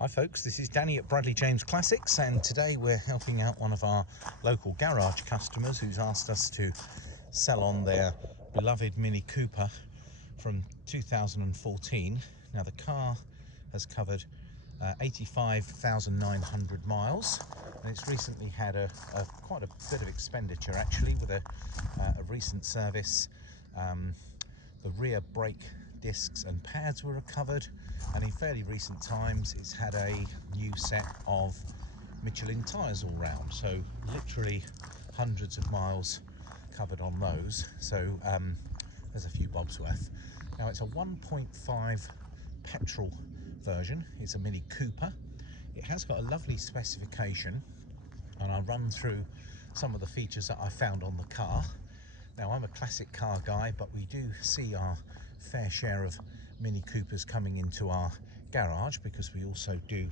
Hi folks, this is Danny at Bradley James Classics, and today we're helping out one of our local garage customers who's asked us to sell on their beloved Mini Cooper from 2014. Now the car has covered 85,900 miles, and it's recently had quite a bit of expenditure actually with a recent service. The rear brake discs and pads were recovered, and in fairly recent times it's had a new set of Michelin tyres all round, so literally hundreds of miles covered on those. So there's a few bobs worth. Now it's a 1.5 petrol version. It's a Mini Cooper. It has got a lovely specification, and I'll run through some of the features that I found on the car. Now, I'm a classic car guy, but we do see our fair share of Mini Coopers coming into our garage because we also do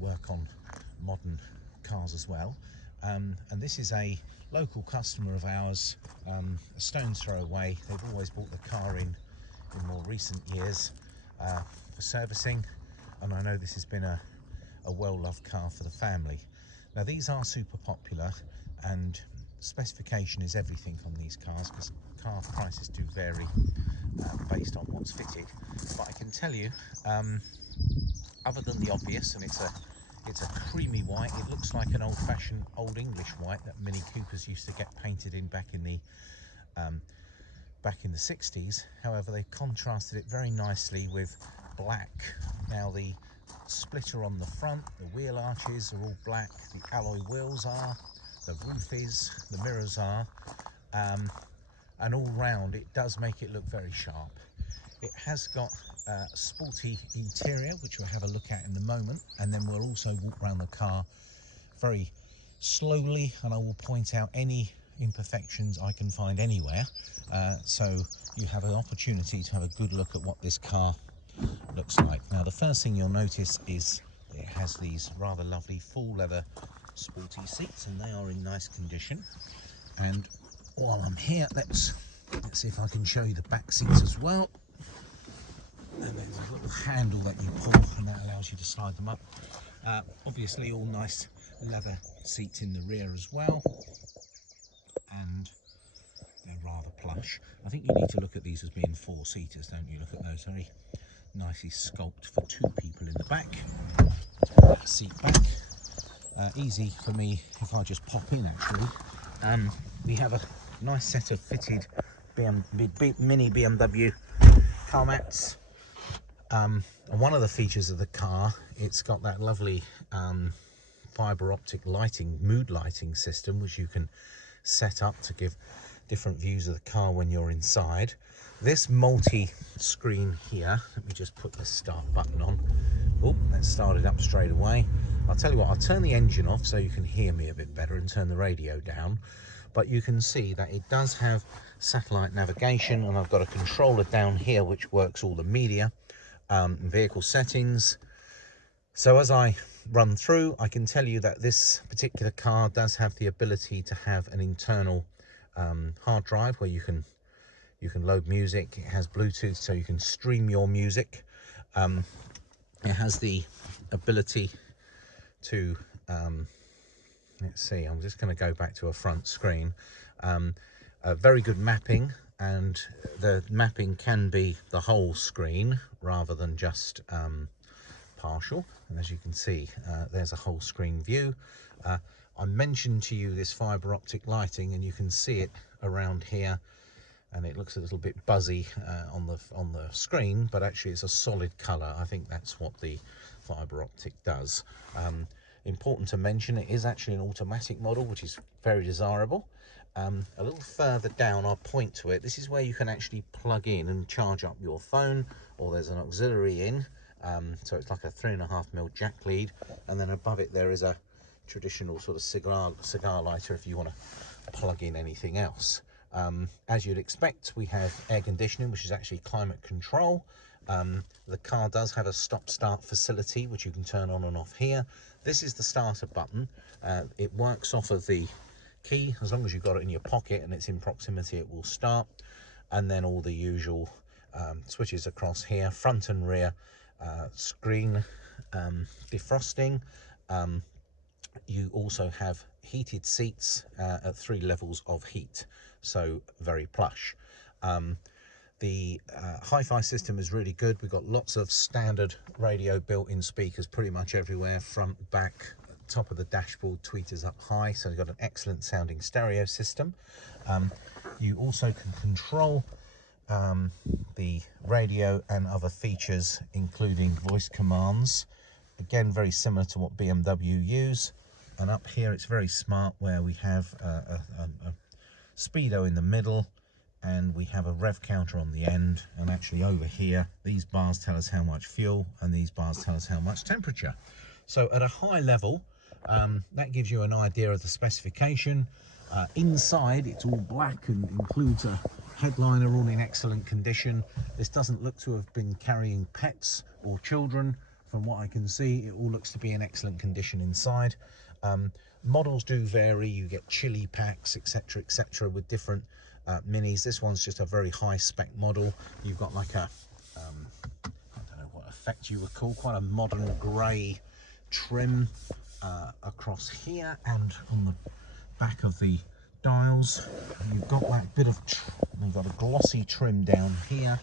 work on modern cars as well. And this is a local customer of ours, a stone's throw away. They've always bought the car in more recent years for servicing, and I know this has been a well-loved car for the family. Now, these are super popular, and specification is everything on these cars because car prices do vary based on what's fitted. But I can tell you, other than the obvious, and it's a creamy white. It looks like an old-fashioned Old English white that Mini Coopers used to get painted in back in the 60s. However, they've contrasted it very nicely with black. Now the splitter on the front, the wheel arches are all black, the alloy wheels are, the roof is, the mirrors are, and all round it does make it look very sharp. It has got a sporty interior, which we'll have a look at in a moment, and then we'll also walk around the car very slowly, and I will point out any imperfections I can find anywhere, so you have an opportunity to have a good look at what this car looks like. Now, the first thing you'll notice is it has these rather lovely full leather sporty seats, and they are in nice condition. And while I'm here, let's see if I can show you the back seats as well. And there's a little handle that you pull, and that allows you to slide them up. Obviously all nice leather seats in the rear as well, and they're rather plush. I think you need to look at these as being four-seaters, don't you? Look at those, very nicely sculpted for two people in the back. Let's put that seat back. Easy for me if I just pop in actually. We have a nice set of fitted mini BMW car mats. And one of the features of the car, it's got that lovely fibre optic lighting, mood lighting system, which you can set up to give different views of the car when you're inside. This multi-screen here, let me just put the start button on. Oh, let's start it up straight away. I'll tell you what, I'll turn the engine off so you can hear me a bit better and turn the radio down. But you can see that it does have satellite navigation, and I've got a controller down here which works all the media, vehicle settings. So as I run through, I can tell you that this particular car does have the ability to have an internal hard drive where you can load music. It has Bluetooth, so you can stream your music. It has the ability to let's see, I'm just going to go back to a front screen. A very good mapping, and the mapping can be the whole screen rather than just partial. And as you can see, there's a whole screen view. I mentioned to you this fibre optic lighting, and you can see it around here, and it looks a little bit buzzy on the screen, but actually it's a solid colour. I think that's what the fibre optic does. Important to mention, it is actually an automatic model, which is very desirable. A little further down, I'll point to it. This is where you can actually plug in and charge up your phone, or there's an auxiliary in. So it's like a 3.5mm jack lead, and then above it there is a traditional sort of cigar lighter if you want to plug in anything else. As you'd expect, we have air conditioning, which is actually climate control. The car does have a stop-start facility, which you can turn on and off here. This is the starter button. It works off of the key. As long as you've got it in your pocket and it's in proximity, it will start. And then all the usual switches across here, front and rear screen defrosting. You also have heated seats at 3 levels of heat, so very plush. The hi-fi system is really good. We've got lots of standard radio built-in speakers pretty much everywhere, front, back, top of the dashboard, tweeters up high, so you've got an excellent sounding stereo system. You also can control the radio and other features, including voice commands, again very similar to what BMW use. And up here it's very smart, where we have a speedo in the middle, and we have a rev counter on the end, and actually over here these bars tell us how much fuel and these bars tell us how much temperature. So at a high level, that gives you an idea of the specification. Inside it's all black and includes a headliner, all in excellent condition. This doesn't look to have been carrying pets or children. From what I can see, it all looks to be in excellent condition inside. Models do vary. You get chili packs, etc., with different minis. This one's just a very high spec model. You've got like a I don't know what effect you would call, quite a modern grey trim across here, and on the back of the dials you've got that bit of you've got a glossy trim down here,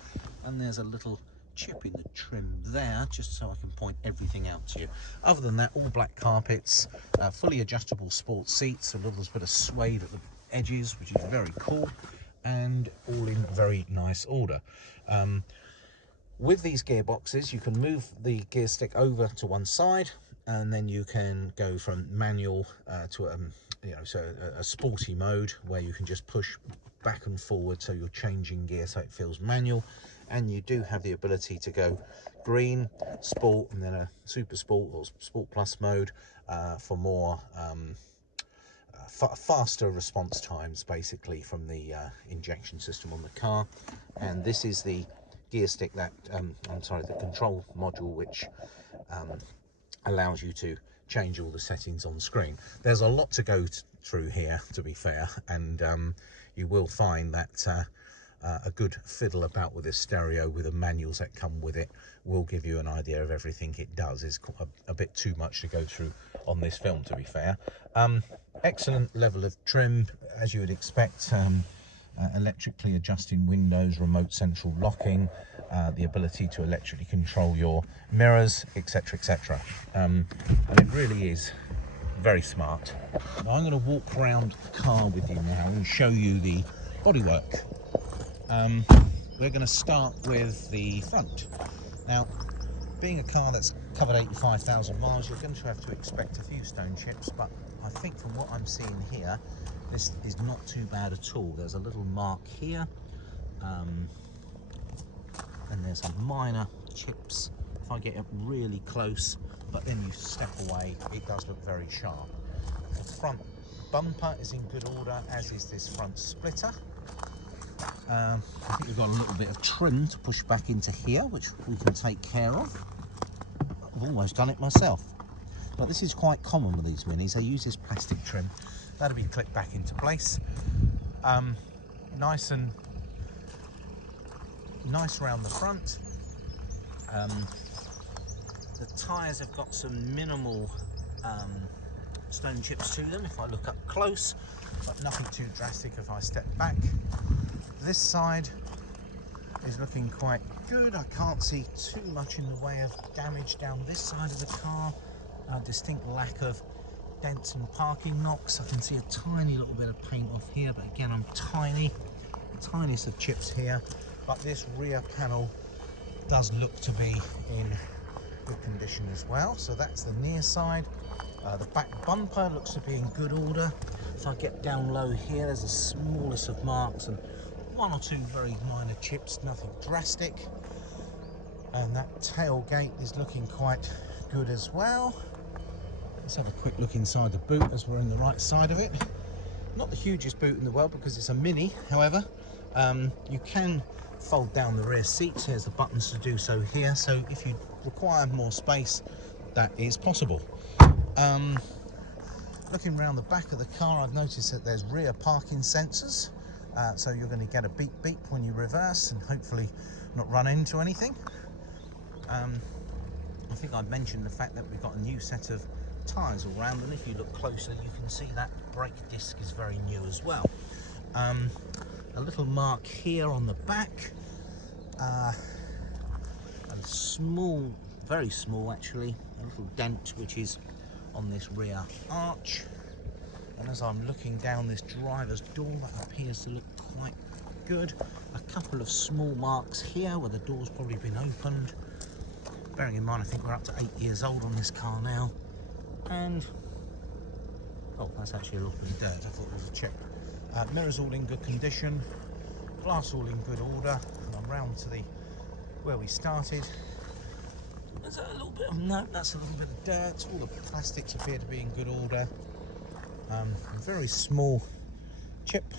and there's a little chip in the trim there, just so I can point everything out to you. Other than that, all black carpets, fully adjustable sports seats, a little bit of suede at the edges, which is very cool, and all in very nice order. With these gearboxes, you can move the gear stick over to one side, and then you can go from manual to a sporty mode, where you can just push back and forward, so you're changing gear so it feels manual. And you do have the ability to go green, sport, and then a super sport or sport plus mode for more faster response times, basically, from the injection system on the car. And this is the gear stick that the control module, which allows you to change all the settings on the screen. There's a lot to go through here, to be fair, and you will find that a good fiddle about with this stereo, with the manuals that come with it, will give you an idea of everything it does. It's a bit too much to go through on this film, to be fair. Excellent level of trim, as you would expect. Electrically adjusting windows, remote central locking, the ability to electrically control your mirrors, etc. And it really is very smart. Now, I'm going to walk around the car with you now and show you the bodywork. We're going to start with the front. Now, being a car that's covered 85,000 miles, you're going to have to expect a few stone chips, but I think from what I'm seeing here, this is not too bad at all. There's a little mark here, and there's some minor chips if I get up really close, but then you step away, it does look very sharp. The front bumper is in good order, as is this front splitter. I think we've got a little bit of trim to push back into here, which we can take care of. I've almost done it myself, but this is quite common with these Minis. They use this plastic trim. That'll be clipped back into place. Nice around the front. The tyres have got some minimal stone chips to them if I look up close, but nothing too drastic if I step back. This side is looking quite good. I can't see too much in the way of damage down this side of the car. A distinct lack of dents and parking knocks. I can see a tiny little bit of paint off here, but again, I'm tiny. The tiniest of chips here. But this rear panel does look to be in good condition as well. So that's the near side. The back bumper looks to be in good order. If I get down low here, there's the smallest of marks and one or two very minor chips, nothing drastic. And that tailgate is looking quite good as well. Let's have a quick look inside the boot as we're in the right side of it. Not the hugest boot in the world because it's a Mini, however. You can fold down the rear seats. Here's the buttons to do so here. So if you require more space, that is possible. Looking around the back of the car, I've noticed that there's rear parking sensors. So you're going to get a beep beep when you reverse and hopefully not run into anything. I think I mentioned the fact that we've got a new set of tyres all round, and if you look closely you can see that brake disc is very new as well. A little mark here on the back, a small, very small actually, a little dent which is on this rear arch, and as I'm looking down this driver's door, that appears to look quite good. A couple of small marks here where the door's probably been opened. Bearing in mind I think we're up to 8 years old on this car now, and oh, that's actually a little bit of dirt, I thought it was a chip. Mirrors all in good condition, glass all in good order, and I'm round to the where we started. Is that a little bit of, no, that's a little bit of dirt. All the plastics appear to be in good order. A very small chip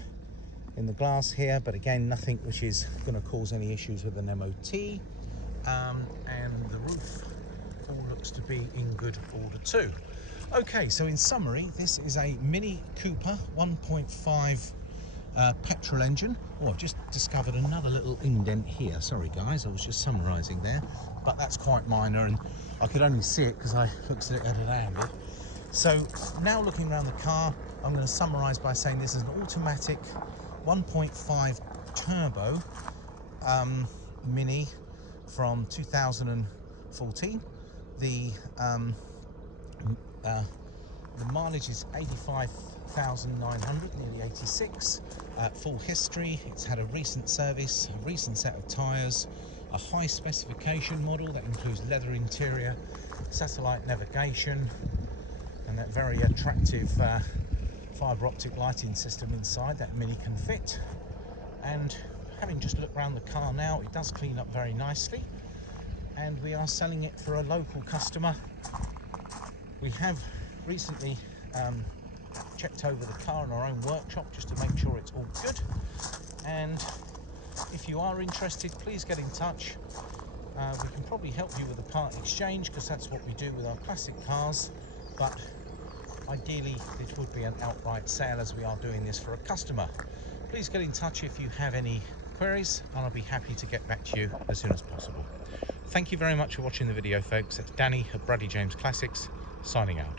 in the glass here, but again nothing which is going to cause any issues with an MOT. And the roof all looks to be in good order too. Okay, so in summary, this is a Mini Cooper 1.5 petrol engine. Oh, I've just discovered another little indent here. Sorry guys, I was just summarising there, but that's quite minor and I could only see it because I looked at it at an angle. So now looking around the car, I'm going to summarise by saying this is an automatic 1.5 turbo Mini from 2014. The mileage is 85,900, nearly 86. Full history, it's had a recent service, a recent set of tyres, a high specification model that includes leather interior, satellite navigation, and that very attractive fibre optic lighting system inside that Mini can fit. And having just looked around the car now, it does clean up very nicely, and we are selling it for a local customer. We have recently checked over the car in our own workshop just to make sure it's all good, and if you are interested, please get in touch. We can probably help you with a part exchange because that's what we do with our classic cars, but ideally this would be an outright sale as we are doing this for a customer. Please get in touch if you have any queries and I'll be happy to get back to you as soon as possible. Thank you very much for watching the video, folks. That's Danny at Bradley James Classics signing out.